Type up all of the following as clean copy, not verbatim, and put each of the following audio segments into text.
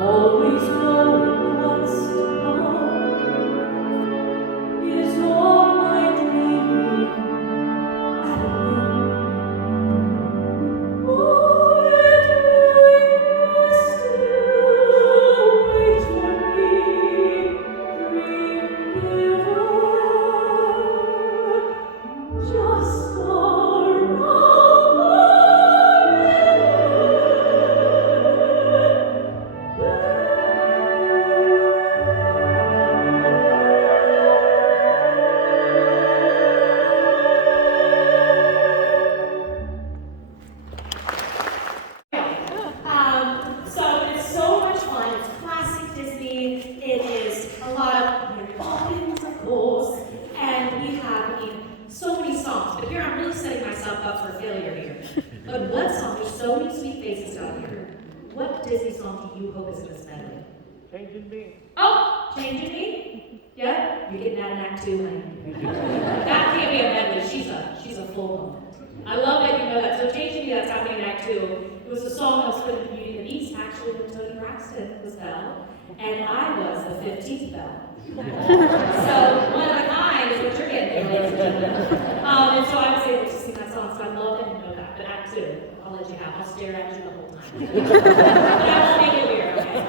always knowing what's to come, is all my dreaming at an end. Oh, it will still wait for me, green river, just around so it's so much fun. It's classic Disney. It is a lot of Mary Poppins, of course, and we have so many songs. But here I'm really setting myself up for failure here. But what song? There's so many sweet faces out here. What Disney song do you hope is in this medley? Changing Me. Oh, Changing Me? Yeah, you're getting that in Act 2, honey. That can't be a medley. She's a full moment. I love that you know that. So Changing Me, that's happening in Act 2. It was a song that was for the Beauty and the Beast, actually, when Tony Braxton was Belle, and I was the 15th Belle. So one of a kind is what you're getting here, ladies and gentlemen. And so I was able to sing that song, so I love that you know that. But Act 2, I'll let you have. I'll stare at you the whole time. But I won't make it weird, okay?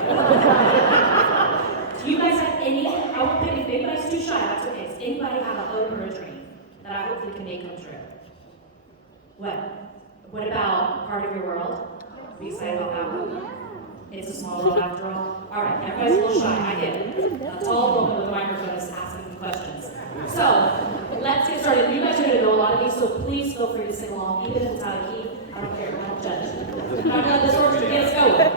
Do you guys have any, I won't pick if anybody's too shy, that's okay. Does anybody have a hope or a dream that I hopefully can make come true? What about Part of Your World? Are you excited about that one? It's a small world after all. All right, everybody's a little shy, I get it. A tall woman with a microphone is asking questions. So, let's get started. You guys are going to know a lot of these, so please feel free to sing along, even if it's out of key. I don't care, I don't judge. I'm going to let this orchestra get us going.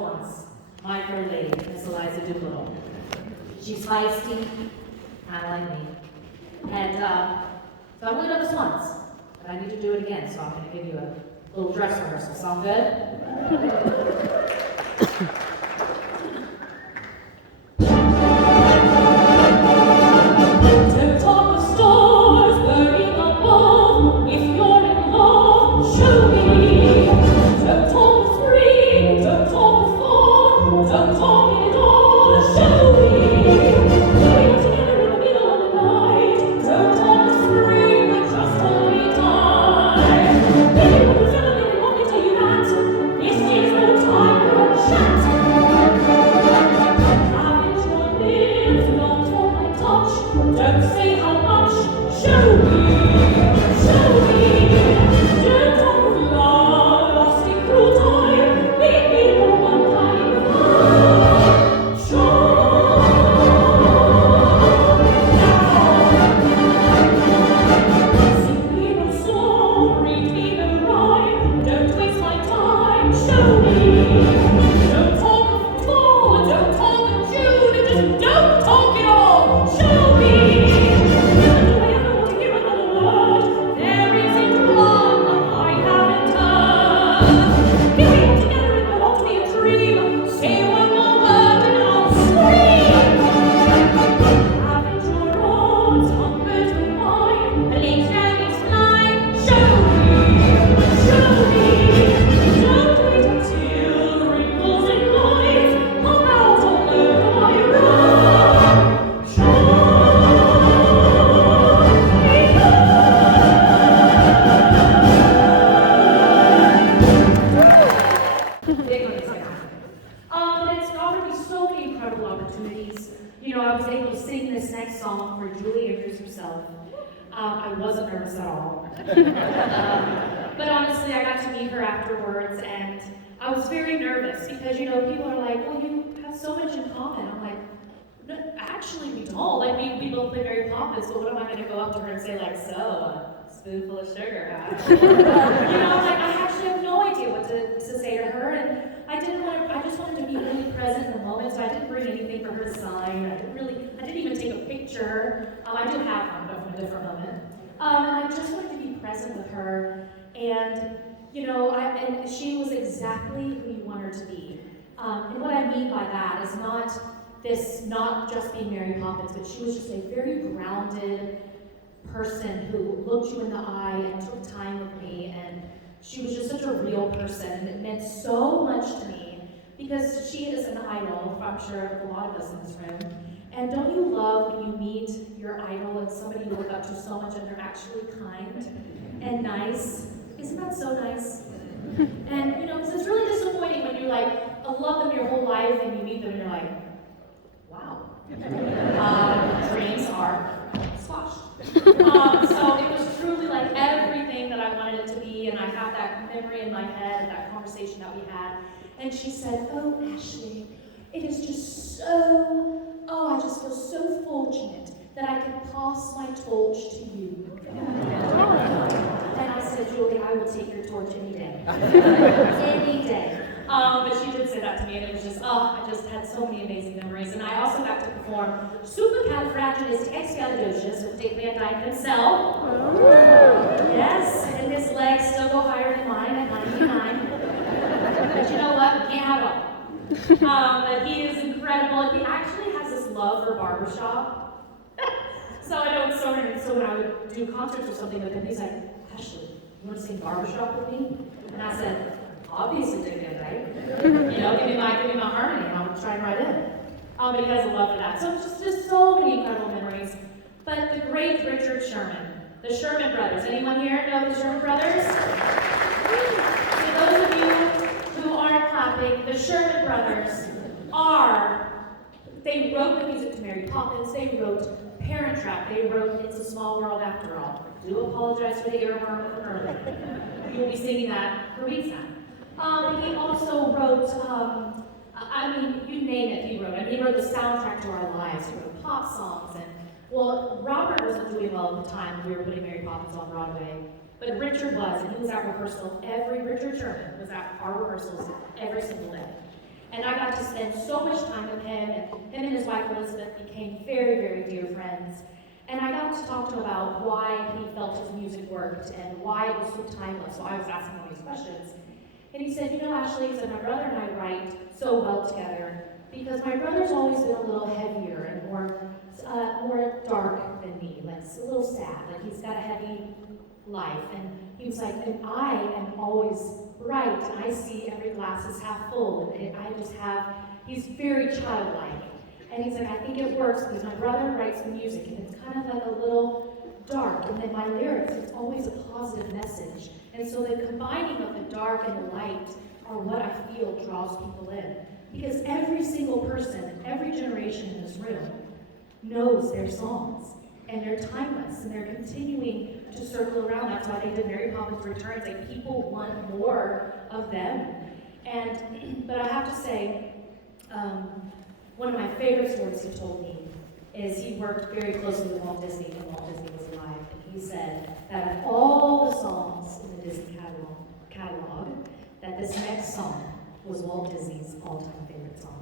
once, my Fair Lady, Miss Eliza Doolittle. She's feisty, kind of like me. And so I've only done this once, but I need to do it again, so I'm going to give you a little dress rehearsal. Sound good? I wasn't nervous at all. But honestly, I got to meet her afterwards, and I was very nervous because, you know, people are like, well, you have so much in common. I'm like, no, actually, we don't. Like, we both play Mary Poppins, but what am I going to go up to her and say, like, so, a spoonful of sugar, huh? You know, like, I actually have no idea what to say to her, and I just wanted to be really present in the moment, so I didn't bring anything for her to sign. I didn't even take a picture. I do have one, but from a different moment. And I just wanted to be present with her, and, you know, and she was exactly who you want her to be. And what I mean by that is not just being Mary Poppins, but she was just a very grounded person who looked you in the eye and took time with me, and she was just such a real person, and it meant so much to me because she is an idol, I'm sure, of a lot of us in this room. And don't you love when you meet your idol and somebody you look up to so much and they're actually kind and nice? Isn't that so nice? And, you know, it's really disappointing when you love them your whole life and you meet them and you're like, wow. Dreams are squashed. So it was truly like everything that I wanted it to be, and I have that memory in my head of that conversation that we had. And she said, oh, Ashely, it is just I just feel so fortunate that I can pass my torch to you. And I said, Julie, I will take your torch any day. Any day. But she did say that to me, and it was just, I just had so many amazing memories. And I also got to perform Supercalifragilisticexpialidocious with Dick Van Dyke himself. Yes, and his legs still go higher than mine at 99. But you know what? We can't have one. But he is incredible. He actually has this love for barbershop. So I know it's so when I would do concerts or something with him, he's like, Ashely, you want to sing barbershop with me? And I said, obviously, Dick Van Dyke. You know, give me my harmony, and I'll try right in. But he has a love for that. So just so many incredible memories. But the great Richard Sherman, the Sherman Brothers. Anyone here know the Sherman Brothers? For those of you who aren't clapping, the Sherman Brothers they wrote the music to Mary Poppins, they wrote Parent Trap, they wrote It's a Small World After All. I do apologize for the earworm from earlier. You'll be singing that for weeks now. He also wrote, you name it, he wrote. He wrote the soundtrack to our lives. He wrote pop songs. And, well, Robert wasn't doing well at the time we were putting Mary Poppins on Broadway. But Richard was, and he was at rehearsal Richard Sherman was at our rehearsals every single day. And I got to spend so much time with him, and him and his wife Elizabeth became very, very dear friends. And I got to talk to him about why he felt his music worked and why it was so timeless. So I was asking all these questions. And he said, you know, Ashely, he said, my brother and I write so well together because my brother's always been a little heavier and more dark than me, like a little sad, like he's got a heavy life. And he was like, and I am always bright, and I see every glass is half full, and he's very childlike. And he's like, I think it works because my brother writes the music, and it's kind of like a little dark, and then my lyrics, it's always a positive message. And so the combining of the dark and the light are what I feel draws people in. Because every single person, every generation in this room knows their songs, and they're timeless, and they're continuing to circle around. That's why they did Mary Poppins Returns. Like, people want more of them. But I have to say, one of my favorite stories he told me is he worked very closely with Walt Disney when Walt Disney was alive. And he said that of all the songs in the Disney catalog, that this next song was Walt Disney's all-time favorite song.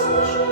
Special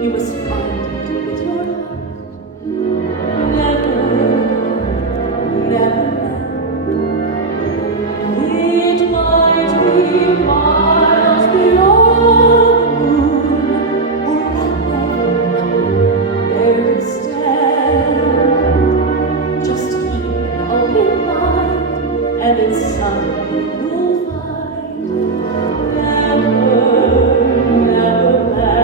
You must find it with your heart. Never, never let it might be miles beyond the moon, or right there you stand. Just keep an open mind, and then suddenly you'll find never, never let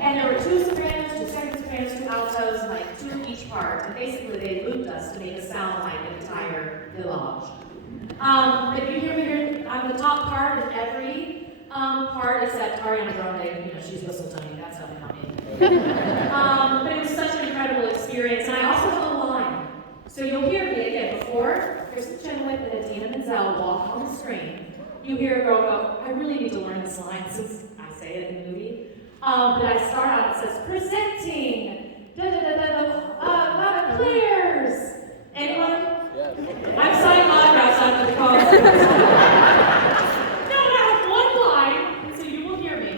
And there were 2 sopranos, 2 second sopranos, 2 altos, and like 2 each part. And basically they looped us to make us sound like an entire village. If you hear me here, I'm the top part of every part except Ariana Grande, you know, she's whistle tone, that's not me. But it was such an incredible experience, and I also have a line. So you'll hear me again before Kristen Chenoweth and Adina Menzel walk on the screen. You hear a girl go, I really need to learn this line since I say it in the movie. But I start out, it says, presenting, players. Anyone? Yeah. I'm signing autographs after the call. No, I have one line, so you will hear me.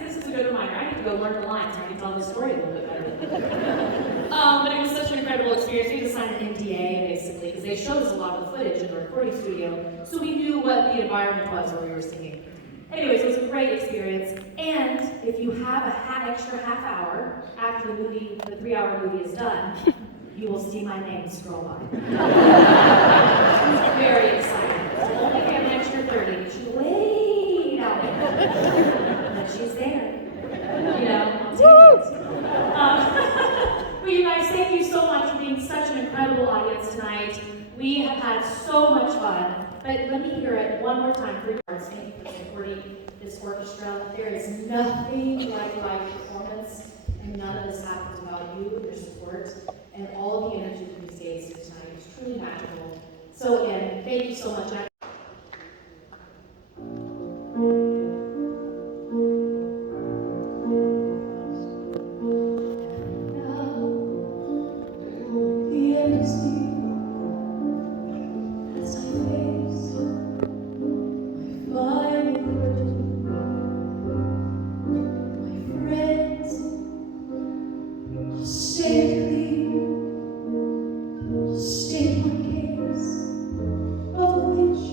This is a good reminder. I need to go learn the lines so I can tell the story a little bit better. But it was such an incredible experience. We just signed an NDA, basically, because they showed us a lot of the footage in the recording studio, so we knew what the environment was where we were singing. Anyways, it was a great experience. And if you have an extra half hour after the 3-hour movie is done, you will see my name scroll by. It's very exciting. So only get an extra 30, but she's way down there. But she's there. You know, I'll take it. Well, you guys, thank you so much for being such an incredible audience tonight. We have had so much fun. But let me hear it one more time for your hearts. Thank you for supporting this orchestra. There is nothing like live performance, and none of this happens without you, your support, and all of the energy from these days tonight. It's truly magical. So again, thank you so much. State my case, of which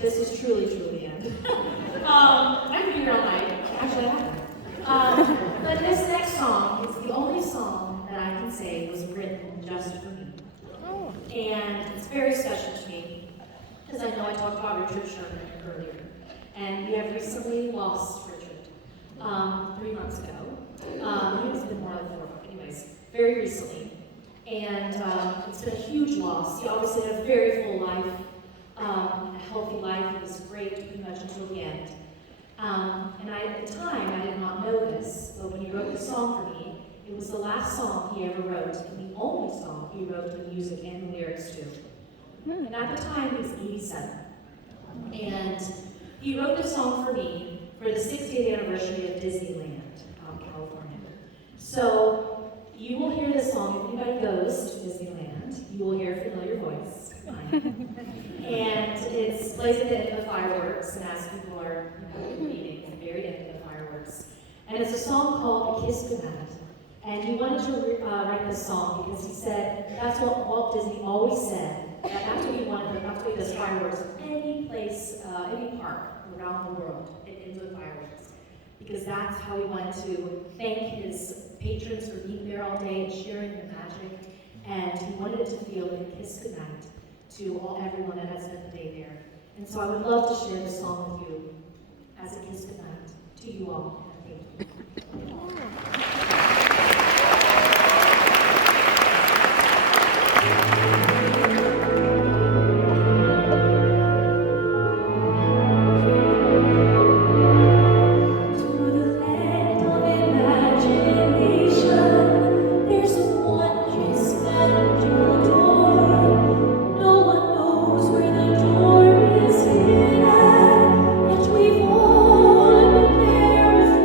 This was truly, truly the end. I could be here all night. Actually, I have. But this next song is the only song that I can say was written just for me. And it's very special to me, because I know I talked about Richard Sherman earlier. And we have recently lost Richard 3 months ago. It's been more than 4, anyways, very recently. And it's been a huge loss. He obviously had a very full life, a healthy life. It was great pretty much until the end. And at the time, I did not know this, but when he wrote the song for me, it was the last song he ever wrote, and the only song he wrote the music and the lyrics to. And at the time, he was 87. And he wrote this song for me for the 60th anniversary of Disneyland, California. So you will hear this song if anybody goes to Disneyland. You will hear a familiar voice, mine. And it's plays at the end of the fireworks, and as people are leaving, it's very end of the fireworks. And it's a song called A Kiss Goodnight. And he wanted to write this song because he said that's what Walt Disney always said. That that's what he wanted. That's what he does fireworks any place, any park around the world. It ends with fireworks because that's how he wanted to thank his patrons for being there all day and sharing the magic. And he wanted it to feel like a kiss goodnight to everyone that had spent the day there. And so I would love to share this song with you as a kiss goodnight to you all. Thank you. We've all been there before.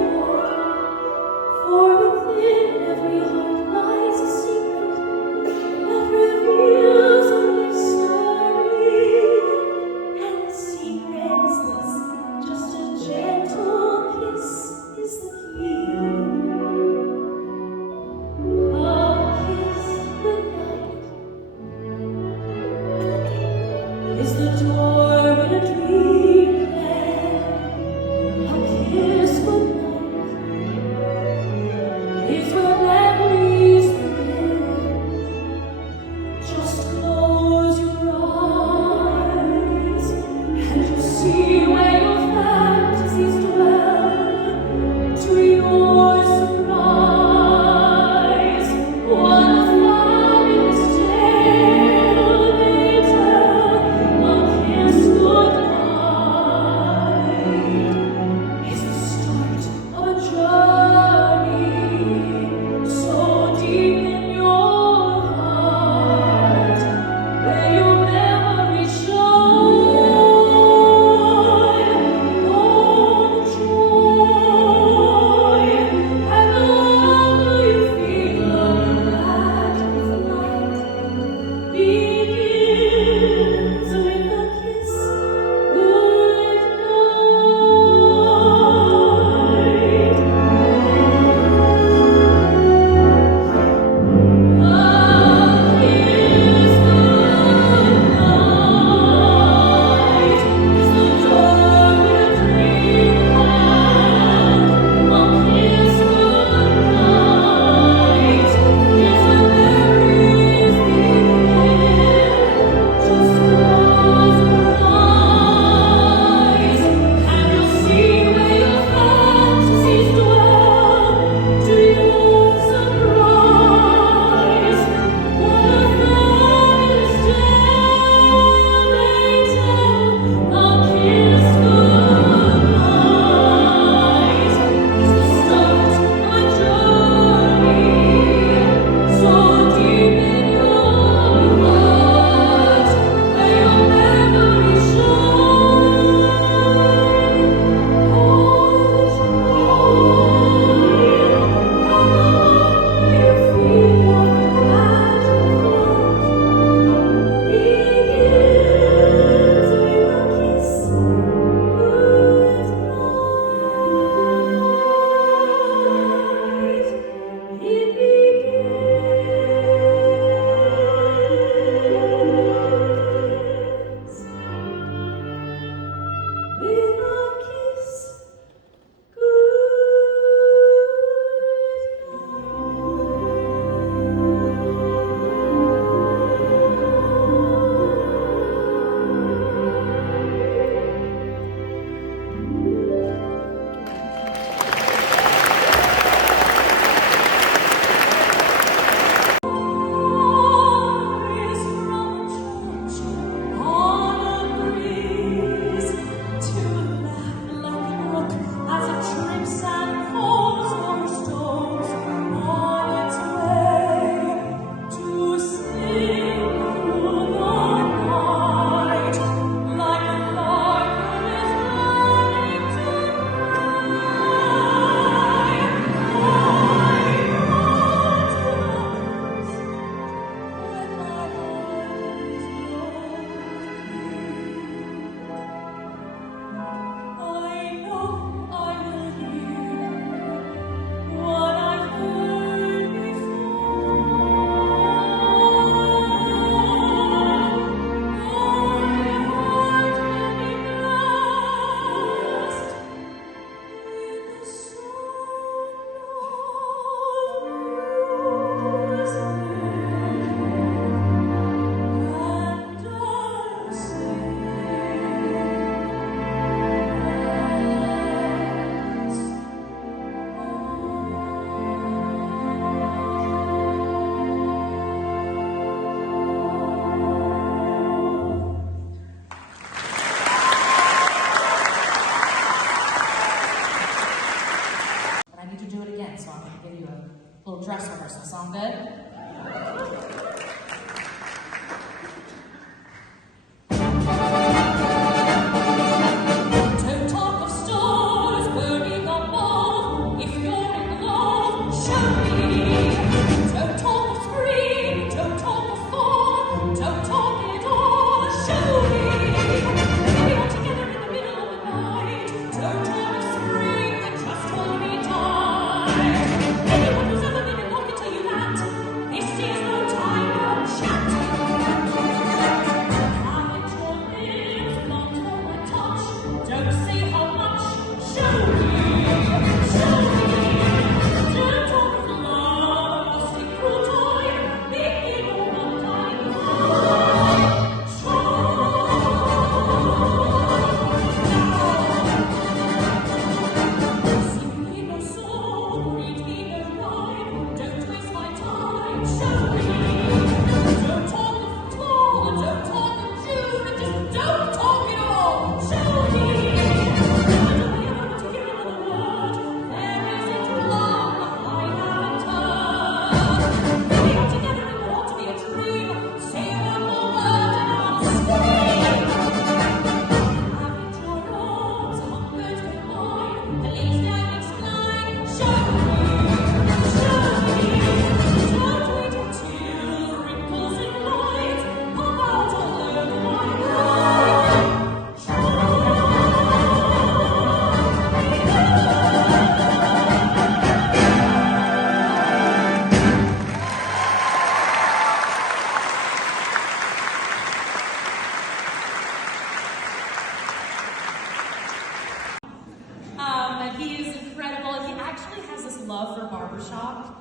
love for barbershop.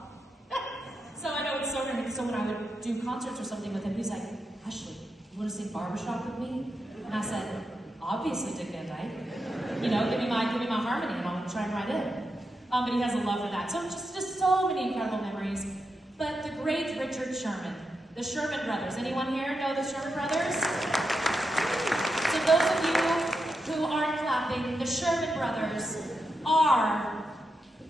So I know it's so random. So when I would do concerts or something with him, he's like, Ashely, you want to sing barbershop with me? And I said, obviously, Dick Van Dyke. You know, give me my harmony and I'll try and write it. But he has a love for that. So just so many incredible memories. But the great Richard Sherman, the Sherman Brothers. Anyone here know the Sherman Brothers? So those of you who aren't clapping, the Sherman Brothers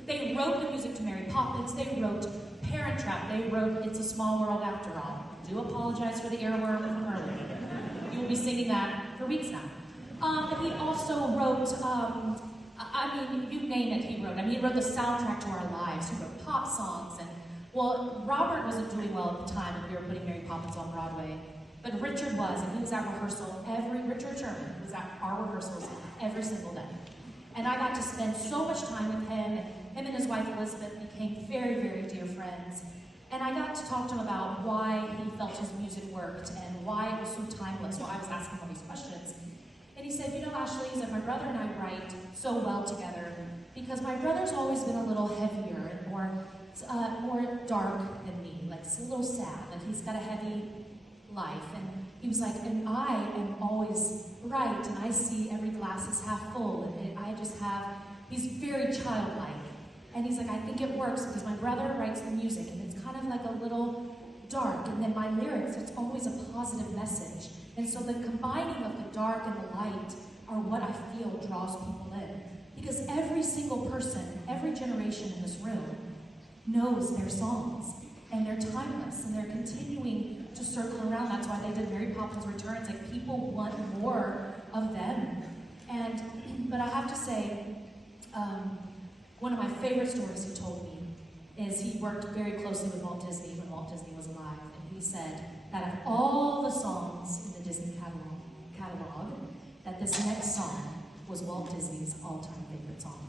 they wrote the music to Mary Poppins, they wrote Parent Trap, they wrote It's a Small World After All. I do apologize for the earworm from earlier. You will be singing that for weeks now. And he also wrote, I mean, you name it, he wrote. I mean, he wrote the soundtrack to our lives. He wrote pop songs. And, well, Robert wasn't doing well at the time when we were putting Mary Poppins on Broadway. But Richard was, and he was at rehearsal Richard Sherman was at our rehearsals every single day. And I got to spend so much time with him, and his wife Elizabeth became very, very dear friends. And I got to talk to him about why he felt his music worked and why it was so timeless. So I was asking all these questions. And he said, you know, Ashely, he said, my brother and I write so well together because my brother's always been a little heavier and more dark than me, like a little sad, like he's got a heavy life. And he was like, and I am always right, and I see every glass is half full, and he's very childlike. And he's like, I think it works because my brother writes the music, and it's kind of like a little dark, and then my lyrics, it's always a positive message. And so the combining of the dark and the light are what I feel draws people in. Because every single person, every generation in this room knows their songs, and they're timeless, and they're continuing to circle around. That's why they did Mary Poppins Returns. Like, people want more of them. But I have to say, one of my favorite stories he told me is he worked very closely with Walt Disney when Walt Disney was alive. And he said that of all the songs in the Disney catalog, that this next song was Walt Disney's all-time favorite song.